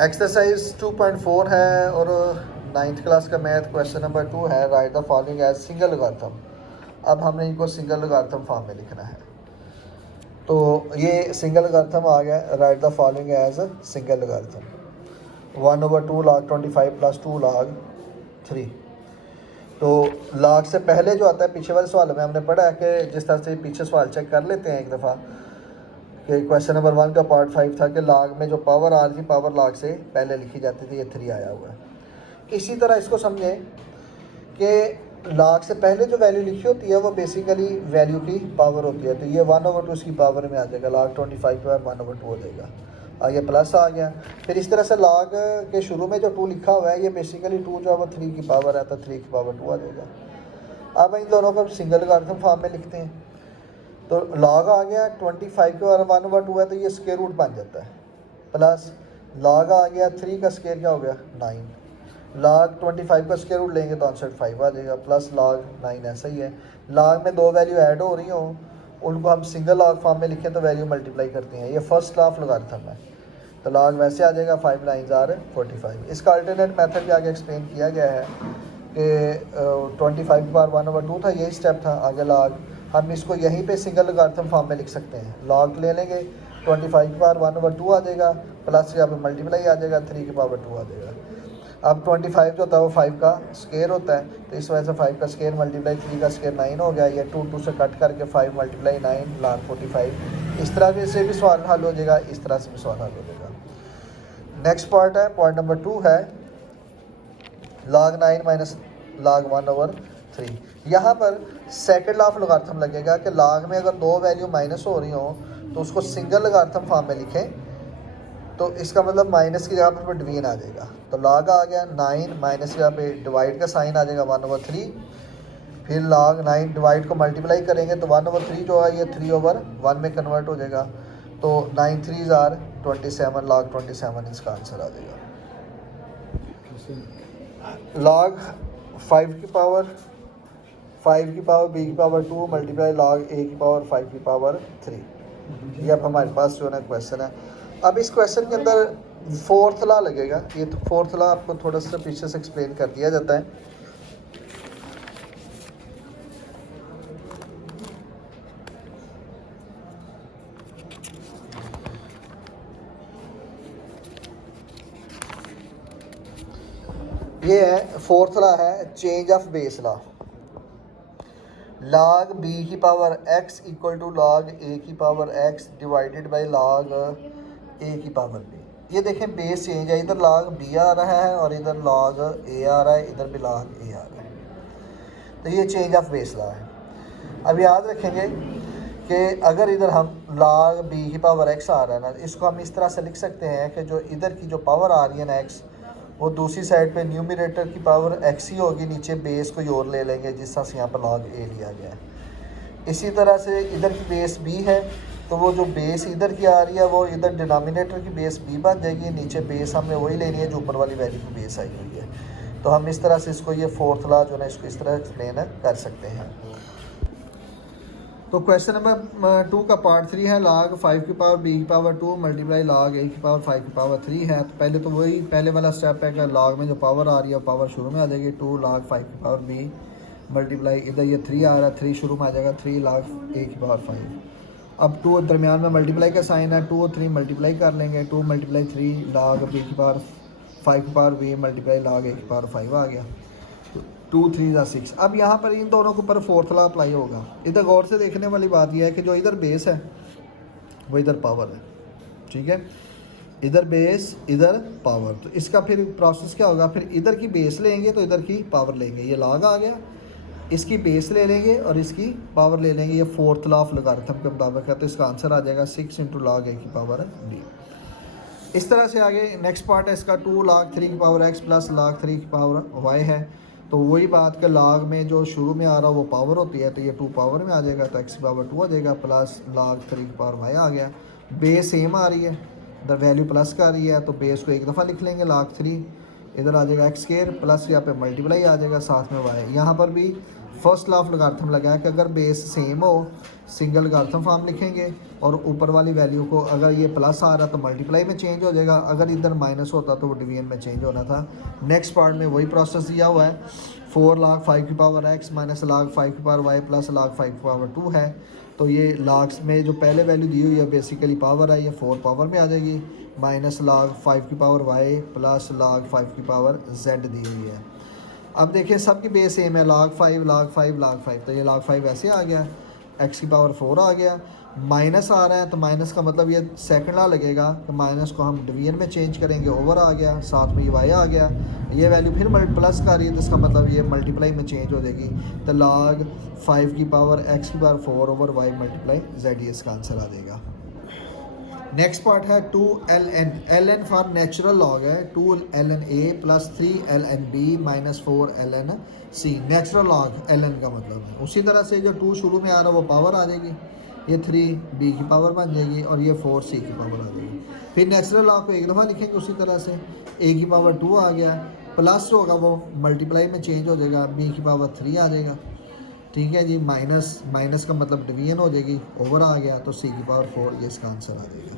Exercise 2.4 है और 9th class का मैथ क्वेश्चन नंबर 2 है। Write the following as single logarithm. अब हमने इनको सिंगल लॉगरिथम फॉर्म में लिखना है। तो ये सिंगल लॉगरिथम आ गया। Write the following as single logarithm 1/2 log 25 + 2 log 3। तो log से पहले जो आता है पीछे वाले सवाल में हमने पढ़ा है कि जिस तरह से पीछे सवाल चेक कर लेते हैं एक दफ़ा कि क्वेश्चन नंबर 1 का पार्ट 5 था कि log में जो पावर आ रही थी पावर log से पहले लिखी जाती थी। ये 3 आया हुआ है। इसी तरह इसको समझें कि log से पहले जो वैल्यू लिखी होती है वो बेसिकली वैल्यू की पावर होती है। तो ये 1/2 इसकी पावर में आ जाएगा। log 25 के बाद 1/2 हो जाएगा। आगे प्लस आ गया। फिर इस तरह से log के शुरू में जो 2 लिखा हुआ है ये बेसिकली 2 जो है वो 3 की पावर है, तो 3 की पावर 2 आ जाएगा। अब इन दोनों को सिंगल लॉगरिथम फॉर्म में लिखते हैं। तो log आ गया 25 के और 1/2 है तो ये स्क्वायर रूट बन जाता है। प्लस log आ गया 3 का स्क्वायर क्या हो गया 9। log 25 का स्क्वायर रूट लेंगे तो आंसर 5 आ जाएगा। प्लस log 9 ऐसा ही है। log में 2 वैल्यू ऐड हो रही हों उनको हम सिंगल log फॉर्म में लिखें तो वैल्यू मल्टीप्लाई करते हैं। ये फर्स्ट लॉ ऑफ लॉगरिथम है। तो log वैसे आ जाएगा 5 9 आर 45। इसका अल्टरनेट मेथड भी आगे एक्सप्लेन किया गया है कि 25 की पावर 1/2 था, यही स्टेप था। आगे log हम इसको यहीं पे सिंगल लॉगरिथम फॉर्म में लिख सकते हैं। log ले लेंगे 25 की पावर 1/2 आ जाएगा, प्लस यहाँ पे मल्टीप्लाई आ जाएगा 3 की पावर 2 आ जाएगा। अब 25 जो होता है वो 5 का स्क्वायर होता है, तो इस वजह से 5 का स्क्वायर मल्टीप्लाई 3 का स्क्वायर 9 हो गया। ये 2 से कट करके 5 × 9 log 45। इस तरह से भी सवाल हल हो जाएगा, इस तरह से भी सवाल हल हो जाएगा। नेक्स्ट पार्ट है, पॉइंट नंबर 2 है log 9 - log 1/3। यहाँ पर सेकंड लॉ ऑफ लॉगरिथम लगेगा कि log में अगर 2 वैल्यू माइनस हो रही हो तो उसको सिंगल लॉगरिथम फॉर्म में लिखें। तो इसका मतलब माइनस की जगह पर डिवीजन आ जाएगा। तो log आ गया 9 माइनस की जगह पे डिवाइड का साइन आ जाएगा 1/3। फिर log 9 डिवाइड को मल्टीप्लाई करेंगे तो 1/3 जो है ये 3/1 में कन्वर्ट हो जाएगा। तो 9 3s आर 27 log 27 इसका आंसर आ जाएगा। log 5 की पावर b की पावर 2 मल्टीप्लाई log a की पावर 5 की पावर 3। ये अब हमारे पास जो है ना क्वेश्चन है। अब इस क्वेश्चन के अंदर फोर्थ लॉ लगेगा। ये तो फोर्थ लॉ आपको थोड़ा सा पीछे से एक्सप्लेन कर दिया जाता है। ये है फोर्थ लॉ है change of base law. log b की power x equal to log a की power x divided by log a की पावर b। ये देखें बेस चेंज है, इधर log b आ रहा है और इधर log a आ रहा है, इधर भी log a आ रहा है। तो ये चेंज ऑफ बेस लॉ है। अब याद रखेंगे कि अगर इधर हम log b की पावर x आ रहा है ना, इसको हम इस तरह से लिख सकते हैं कि जो इधर की जो पावर आ रही है ना x, वो दूसरी साइड पे न्यूमरेटर की पावर x ही होगी, नीचे बेस को और ले लेंगे जिस तरह से यहाँ पर log a लिया गया है। इसी तरह से इधर की बेस b है तो वो जो बेस इधर की आ रही है वो इधर डिनोमिनेटर की बेस b बन जाएगी, नीचे बेस हमने वही लेनी है जो ऊपर वाली वैल्यू की बेस आई हुई है। तो हम इस तरह से इसको ये फोर्थ लॉ जो है इसको इस तरह एक्सप्लेन कर सकते हैं। तो क्वेश्चन नंबर 2 का पार्ट 3 है log 5 की पावर b की पावर 2 मल्टीप्लाई log a की पावर 5 की पावर 3 है। तो पहले तो वही पहले वाला स्टेप है कि log में जो पावर आ रही है पावर शुरू में आ जाएगी 2 log 5 की पावर b मल्टीप्लाई इधर ये 3 आ रहा है 3 शुरू में आ जाएगा 3 log a की पावर 5। अब 2 दरमियान में मल्टीप्लाई का साइन है, 2 और 3 मल्टीप्लाई कर लेंगे, 2 × 3 log b की पावर 5 की power b multiply log a की पावर 5 आ गया। 2 3 6। अब यहाँ पर इन दोनों के ऊपर फोर्थ लॉ अप्लाई होगा। इधर गौर से देखने वाली बात यह है कि जो इधर बेस है वो इधर पावर है, ठीक है, इधर बेस इधर पावर। तो इसका फिर प्रोसेस क्या होगा, फिर इधर की बेस लेंगे तो इधर की पावर लेंगे। ये log आ गया, इसकी बेस ले लेंगे और इसकी पावर ले लेंगे। ये फोर्थ लॉ ऑफ लॉगरिथम के मुताबिक है। तो इसका आंसर आ जाएगा 6 × log a की पावर b। इस तरह से आगे नेक्स्ट पार्ट है इसका 2 log 3 की पावर x प्लस log 3 की पावर y है। तो वही बात कि log में जो शुरू में आ रहा है वो पावर होती है, तो ये 2 पावर में आ जाएगा तो x की पावर 2 आ जाएगा, प्लस log 3 की पावर y आ गया। बेस सेम आ रही है, इधर वैल्यू प्लस का आ रही है तो बेस को एक दफ़ा लिख लेंगे log 3, इधर आ जाएगा x स्क्वायर प्लस यहाँ पे मल्टीप्लाई आ जाएगा साथ में y। यहाँ पर भी फर्स्ट लॉ ऑफ लॉगरिथम लगा है कि अगर बेस सेम हो सिंगल लॉगरिथम फॉर्म लिखेंगे, और ऊपर वाली वैल्यू को अगर ये प्लस आ रहा तो मल्टीप्लाई में चेंज हो जाएगा, अगर इधर माइनस होता तो वो डिवीजन में चेंज होना था। नेक्स्ट पार्ट में वही प्रोसेस दिया हुआ है, 4 log 5 की पावर x माइनस log 5 की पावर y प्लस log 5 की पावर 2 है। तो ये लॉग्स में जो पहले वैल्यू दी हुई है बेसिकली पावर है, ये 4 पावर में आ जाएगी, माइनस log 5 की पावर y प्लस log 5 की पावर z दी हुई है। अब देखिए सबकी बेस सेम है, log 5 log 5 log 5, तो ये log 5 ऐसे आ गया, x की पावर 4 आ गया, माइनस आ रहा है तो माइनस का मतलब ये सेकंड लॉ लगेगा कि माइनस को हम डिवीजन में चेंज करेंगे, ओवर आ गया, साथ में ये y आ गया, ये वैल्यू फिर प्लस का रही है तो इसका मतलब ये मल्टीप्लाई में चेंज हो जाएगी, तो log 5 की पावर x की power 4 over y multiply z, ये इसका आंसर आ जाएगा। नेक्स्ट पार्ट है 2ln, ln for natural log है, 2ln a plus 3ln b minus 4ln c, natural log ln का मतलब है। उसी तरह से जो 2 शुरू में आ रहा है वो पावर आ जाएगी, ये 3b की पावर बन जाएगी और ये 4c की पावर आ जाएगी। फिर नेचुरल लॉग को एक दफ़ा लिखेंगे उसी तरह से, a की पावर 2 आ गया, प्लस होगा वो मल्टीप्लाई में चेंज हो जाएगा, b की पावर 3 आ जाएगा, ठीक है जी, माइनस का मतलब डिवीजन हो जाएगी, ओवर आ गया तो c की पावर 4, ये इसका आंसर आ जाएगा।